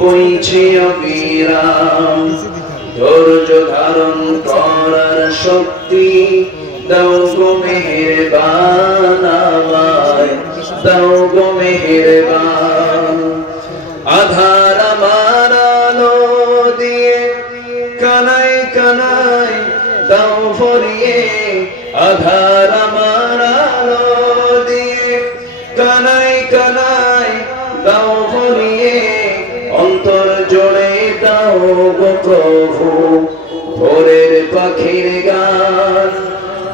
বইছে অবিরাম। ধৈর্য ধারণ করার শক্তি দাও গো মেহেরবান আমায়, দাও গো মেহেরবান। আধার আমার আলো দিয়ে কানাই কানাই দাও ভরিয়ে, আধার আমার আলো দিয়ে কানাই কানাই দাও ভোরের পাখির গান।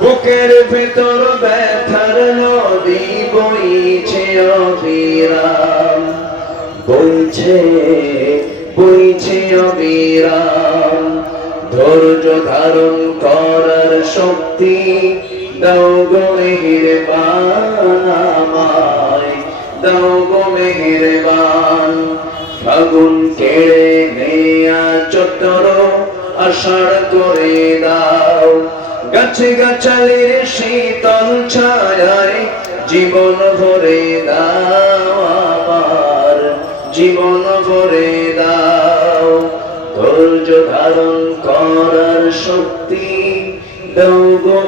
বুকের ভেতর ব্যথার নদী বইছে অবিরাম। বইছে বইছে অবিরাম। ধৈর্য ধারণ করার শক্তি দাও গো মেহেরবান দাও গো মেহেরবান ফাগুন কেড়ে নেয়া চত্বর আষাঢ় করে দাও। গাছে গাছালির শীতল ছায় জীবন ভরে দাও আমার, জীবন ভরে দাও। ধৈর্য ধারণ করার শক্তি দাও গো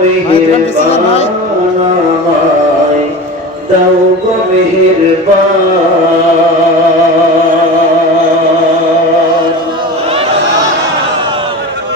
আমায়, দাও গো মেহেরবান।